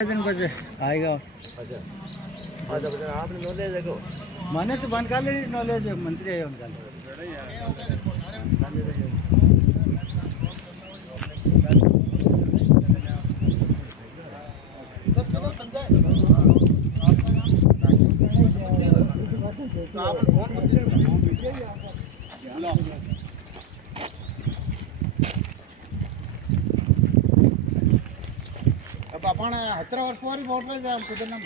दिन बजे आएगा। आपने नॉलेज है को मैंने तो बनका ले नॉलेज मंत्री है उनका। अब अपन 17 वर्ष पर वोट ले जाए खुद ना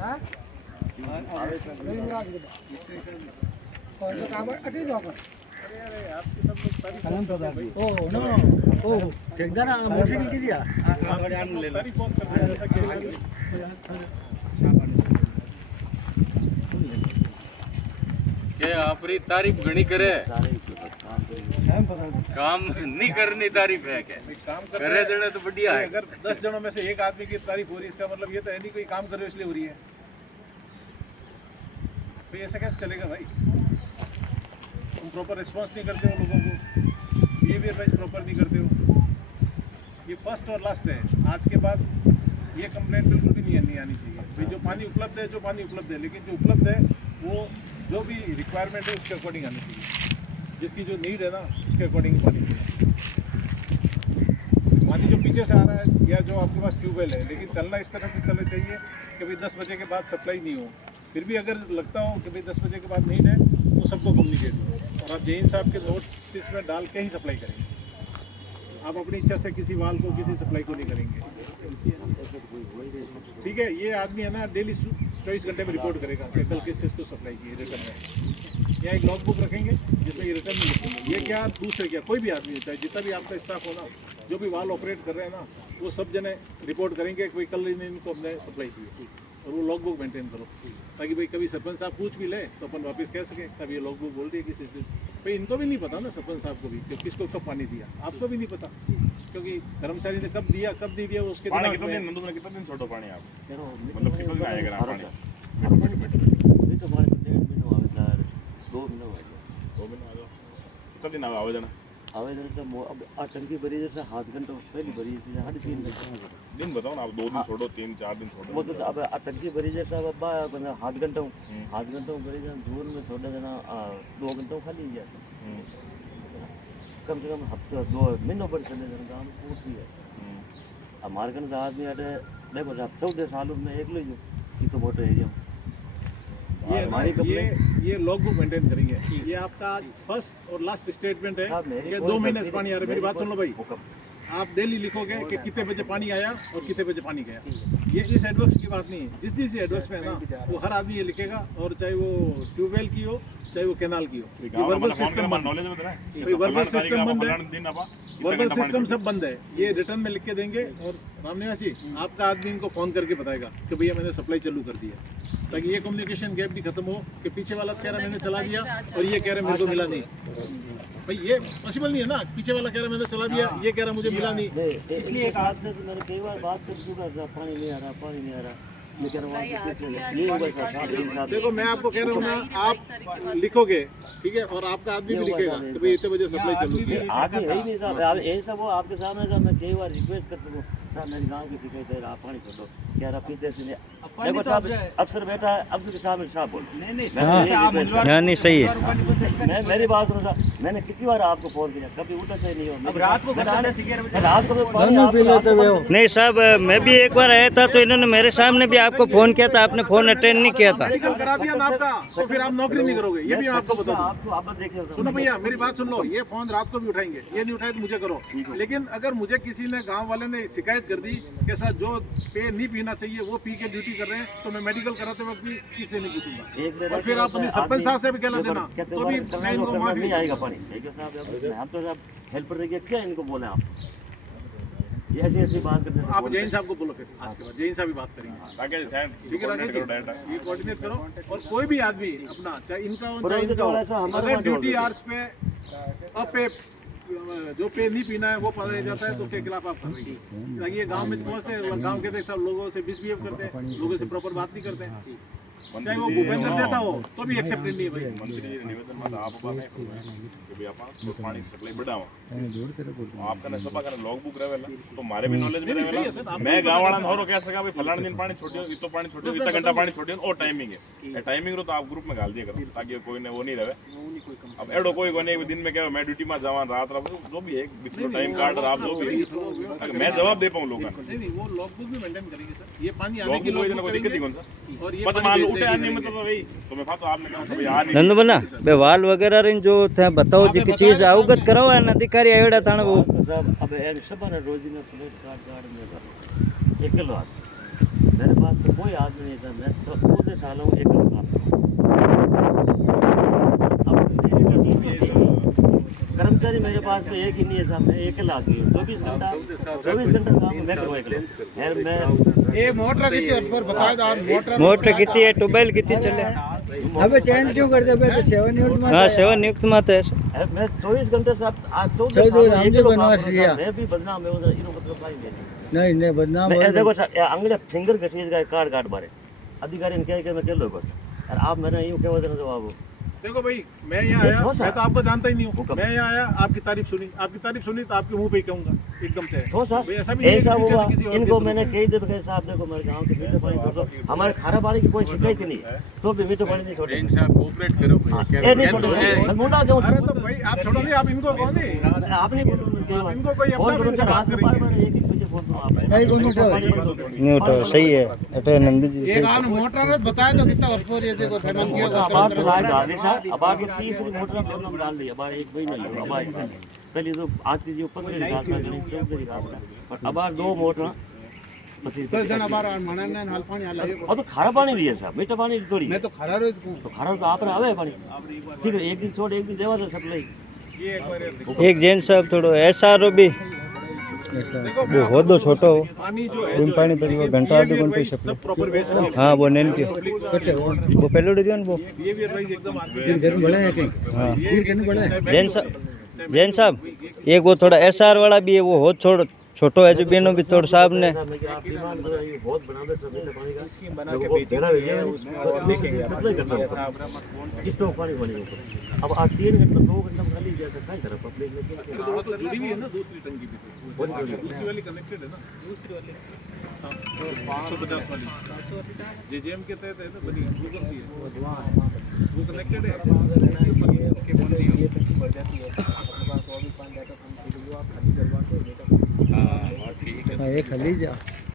हां और काम अटे जाओ अरे आपके सब लोग तारीफ बता भाई ओ नो ओ ठेकेदार मोटी नहीं कीजिए आगे आम ले लो तारीफ फोन कर दे ऐसा के आपरी तारीफ घणी करे काम नहीं करनी तारीफ है क्या काम करे देने तो बढ़िया है। अगर 10 जनों में से एक आदमी की तारीफ हो रही है इसका मतलब ये तो है नहीं कोई काम कर रहे हो इसलिए हो रही है। तो ऐसा कैसे चलेगा भाई? तुम प्रॉपर रिस्पॉन्स नहीं करते हो लोगों को, बिहेवियर वाइज प्रॉपर नहीं करते हो। ये फर्स्ट और लास्ट है। आज के बाद ये कंप्लेंट बिल्कुल भी नहीं आनी चाहिए भाई। जो पानी उपलब्ध है लेकिन जो उपलब्ध है वो जो भी रिक्वायरमेंट है उसके अकॉर्डिंग आनी चाहिए। जिसकी जो नीड है ना उसके अकॉर्डिंग पानी जो पीछे से आ रहा है या जो आपके पास ट्यूबवेल है, लेकिन चलना इस तरह से चलना चाहिए कि भाई 10 बजे के बाद सप्लाई नहीं हो। फिर भी अगर लगता हो कि भाई 10 बजे के बाद नीड है तो सबको कम्युनिकेट हो और आप जैन साहब के नोटिस में डाल के ही सप्लाई करेंगे। आप अपनी इच्छा से किसी वाल को किसी सप्लाई को नहीं करेंगे, ठीक है? ये आदमी है ना डेली 24 घंटे में रिपोर्ट करेगा कि कल किस को सप्लाई की रिटर्न में। यहाँ एक लॉग बुक रखेंगे जिसमें ये रिटर्न में लिखेंगे। ये क्या दूसरे क्या कोई भी आदमी होता है, जितना भी आपका स्टाफ हो ना, जो भी वाल ऑपरेट कर रहे हैं ना, वो सब जने रिपोर्ट करेंगे कि भाई कल इनको हमने सप्लाई की और वो लॉग बुक मेंटेन करो ताकि भाई कभी सरपंच साहब पूछ भी ले तो अपन वापस कह सकें साहब ये लॉग बुक बोल रही है किसी से। भाई इनको भी नहीं पता ना, सरपंच साहब को भी कि किसको कब पानी दिया, आपको भी नहीं पता क्योंकि कर्मचारी ने कब दिया कब नहीं दिया उसके कितना दिन छोड़ो पानी आप मतलब कितना दिन आएगा पानी? 2 महीने हो गए। 2 महीने आ जाओ। कितना दिन आवेदन आवेदन तो अब टंकी भरी जैसे हाथ घंटा पहले भरी थी 3.5 घंटे दिन बताओ ना आप। 2 दिन छोड़ो 3-4 दिन छोड़ो वो तो अब टंकी भरी जैसे अब हाथ घंटा भरी जाए दूर में छोटा देना 2 घंटों खाली जाए कम से कम हफ्ते 2 महीनों पर चले जाए काम पूरी है। हमारे कन आदमी अटे नहीं बोला 14 सालों में एक लो जो मोटे एरिया में ये लॉग बुक मेंटेन करेंगे। ये आपका फर्स्ट और लास्ट स्टेटमेंट है कि 2 महीने से पानी आ रहा है। मेरी बात सुन लो भाई, आप डेली लिखोगे कि कितने बजे पानी आया और कितने बजे पानी गया। ये इस एडवर्क्स की बात नहीं है, जिस एडवर्क्स में है ना वो हर आदमी ये लिखेगा, और चाहे वो ट्यूबवेल की हो चाहे वो कैनाल की हो। ये वर्बल सिस्टम बंद है, वर्बल सिस्टम सब बंद है। ये रिटर्न में लिख के देंगे और राम निवासी आपका आदमी इनको फोन करके बताएगा कि भैया मैंने सप्लाई चालू कर दिया, ताकि ये कम्युनिकेशन गैप भी खत्म हो कि पीछे वाला कह रहा मैंने चला दिया और ये कह रहा मेरे को मिला नहीं। भाई ये पॉसिबल नहीं है ना, पीछे वाला कह रहा मैंने चला दिया, ये कह रहा मुझे मिला नहीं। इसलिए एक आदमी से मैंने कई बार बात कर चुका था, पानी नहीं आ रहा ये कह रहा हूँ। देखो मैं आपको कह रहा हूँ ना, आप लिखोगे ठीक है, और आपका आदमी भी लिखेगा कि भाई इतने बजे सप्लाई चालू की। आगे है ही नहीं साहब, यही सब वो आपके सामने था। मैं कई बार रिक्वेस्ट करता हूँ साहब मेरे गाँव की शिकायत है, आप पानी छोड़ो, कह रहा पीते से देखो साहब अफसर बैठा है, अफसर के सामने साहब बोल नहीं सही है। मैं मेरी बात सुनो साहब, मैंने कितनी बार आपको फोन किया, कभी उठा से नहीं हो। रात को नहीं साहब, मैं भी एक बार आया था तो इन्होंने मेरे सामने भी आपको फोन किया था, आपने फोन अटेंड नहीं किया था। मेडिकल करा दिया ना आपका, तो फिर आप नौकरी नहीं करोगे, ये भी आपको बता दूं। सुनो भैया मेरी बात सुन लो, ये फोन रात को भी उठाएंगे, ये नहीं उठाए तो मुझे करो। लेकिन अगर मुझे किसी ने गांव वाले ने शिकायत कर दी कि सर जो पे नहीं पीना चाहिए वो पी के ड्यूटी कर रहे हैं, तो मैं मेडिकल कराते वक्त भी किसी नहीं पूछूंगा। और फिर आप अपने सरपंच साहब से भी कहला देना, तो भी मैं इनको माफी नहीं आएगा पानी। हम तो साहब हेल्पर रह गया, क्या इनको बोले आप ये ऐसी बात करते हैं। आप जैन साहब को बोलो, फिर आज के बाद जैन साहब भी बात करेंगे, ठीक है राकेश जी, ये कोऑर्डिनेट करो। और कोई भी आदमी अपना चाहे इनका हो चाहे इनका हो, अगर ड्यूटी आवर्स पे अपे जो पे नहीं पीना है वो पाया जाता है तो उसके खिलाफ आप करेंगे। ताकि ये गांव में पहुंचते हैं, गांव के देख सब लोगों से मिसबिहेव करते हैं, लोगों से प्रॉपर बात नहीं करते हैं। चाहे वो भूपेंद्र देता हो तो भी एक्सेप्टेड नहीं है भाई। मंत्री निवेदन में आप बात नहीं करो कि भाई आप पानी सप्लाई बढ़ावा आपका ने सब का लॉग बुक रहेला तो मारे भी नॉलेज में रहेला। मैं गांव वाला होरो कह सका भाई फलाना दिन पानी छोड़ियो इतो पानी छोड़ियो इतना घंटा पानी छोड़ियो और टाइमिंग है टाइमिंग रो तो आप ग्रुप में डाल दिया करो ताकि कोई ने वो नहीं रहे। अब एडो कोई कोने दिन में क्या मैं ड्यूटी में जावा रात रात जो भी है बीच टाइम कार्ड और आप जो भी मैं जवाब दे पाऊं लोगों को। नहीं वो लॉग बुक भी मेंटेन करेंगे सर। ये पानी आने लॉग की बुक लॉग कोई दिक्कत ही कौन सा और ये पता मान लो उठे आने मतलब भाई तो मैं तो आपने कहा भाई आ नहीं नंदू बना बे वाल वगैरह रे जो थे बताओ जी की चीज अवगत कराओ है अधिकारी आयोड़ा थाने वो साहब अब एन सब ने रोजी में प्लेट कार्ड में कर अकेलो आदमी मेरे पास तो कोई आदमी नहीं था। मैं तो पूरे सालों में अकेलो था। कर्मचारी मेरे पास तो एक ही नहीं है साहब। मैं अकेला आदमी हूँ 24 घंटा काम मैं करवा अकेला। मैं ये मोटर कितनी है पर बताए तो आप मोटर कितनी है ट्यूबवेल कितनी चले अबे चेंज क्यों कर दे बे 7 यूनिट में हाँ सेवा नियुक्त में है मैं 24 घंटे साहब आज 14 चौदह हम भी बनवास लिया। मैं भी बदनाम है उधर इनो मतलब भाई नहीं नहीं बदनाम मैं देखो सर अंगड़े फिंगर घसीज गए कार्ड बारे अधिकारी ने कहा कि मैं चलो बस और आप मैंने यूं क्या देना जवाब। देखो भाई मैं यहाँ आया मैं तो आपको जानता ही नहीं हूँ। मैं यहाँ आया आपकी तारीफ सुनी तो आपके मुंह पे ही कहूँगा एकदम से। तो सर भाई ऐसा भी नहीं है ऐसा कि पीछे हुआ से किसी और इनको के मैंने कई दिन कहे साहब देखो मेरे गांव के मीठे पानी छोड़ दो हमारे खारा पानी की कोई शिकायत ही नहीं है तो भी मीठे पानी नहीं छोड़े। जैन साहब कोऑपरेट करो भाई ये नहीं छोड़ो मैं मुंडा क्यों अरे तो भाई आप छोड़ो नहीं आप इनको कौन है आप नहीं बोलो आप इनको कोई फोन अपना करो भी सर बात हाथ में करेंगे। बार एक एक बजे फोन करो आप नहीं कौन सा नहीं उठो सही है अटे नंदू जी एक आन मोटर बताए तो कितना वर्कफोर्स ये देखो फेमस किया अब आप तो राय डाल दी सर अब आप 30 मोटर प्रॉब्लम डाल दी अब एक महीना ही अब पहले तो आती जी 15 निकाल था 14 निकाल था और अब 2 मोटर तो जन बार मना ने नाल पानी आला और तो खारा पानी भी है साहब मीठा पानी थोड़ी मैं तो खरा रोज को तो खारा तो आप आवे पानी ठीक है एक दिन छोड़ एक दिन देवा तो सप्लाई ये एक बार एक जैन साहब थोड़ो ऐसा रो भी वो हो दो छोटो पानी जो है बिन पानी पर वो घंटा आधे घंटे सब सप्लाई प्रॉपर वे से हाँ वो नैन के वो पहले दियो ना वो बिहेवियर वाइज एकदम आदमी घर बड़े हैं कहीं हाँ ये कहने बड़े जैन साहब एक वो थोड़ा एसआर वाला भी है वो हो छोटो है जो बेनो भी थोड़ा साहब ने आप डिमांड करो ये बहुत बना दे मीठा पानी का स्कीम बना के भेजिए उसमें और लिखेंगे सप्लाई करना होगा स्टॉक पानी होने ऊपर अब आज 3 घंटा 2 घंटा खाली जाता क्या करे पब्लिक में वो तो जुड़ी हुई है ना दूसरी टंकी पे दूसरी वाली कनेक्टेड है ना दूसरी वाली 550 वाली जेजेएम के तहत है ना बनी वो कौन सी है वो कनेक्टेड है ये टंकी भर जाती है अपने पास और भी पानी जाता है हम वो आप खाली करवा के हाँ ठीक है ये खाली जा